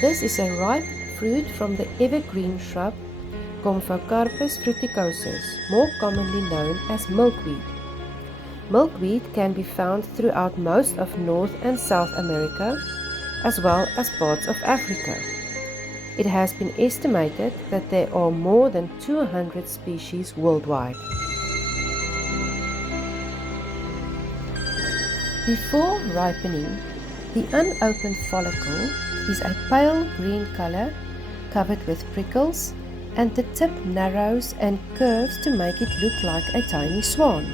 This is a ripe fruit from the evergreen shrub Gomphocarpus fruticosus, more commonly known as milkweed. Milkweed can be found throughout most of North and South America, as well as parts of Africa. It has been estimated that there are more than 200 species worldwide. Before ripening, the unopened follicle is a pale green color covered with prickles, and the tip narrows and curves to make it look like a tiny swan.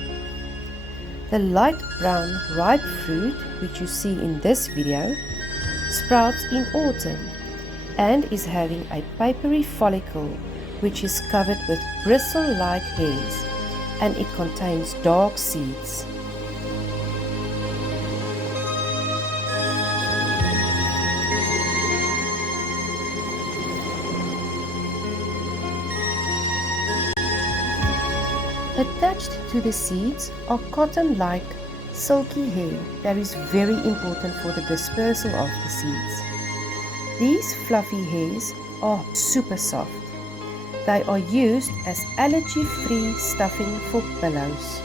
The light brown ripe fruit, which you see in this video, sprouts in autumn and is having a papery follicle which is covered with bristle-like hairs, and it contains dark seeds. Attached to the seeds are cotton-like silky hair that is very important for the dispersal of the seeds. These fluffy hairs are super soft. They are used as allergy-free stuffing for pillows.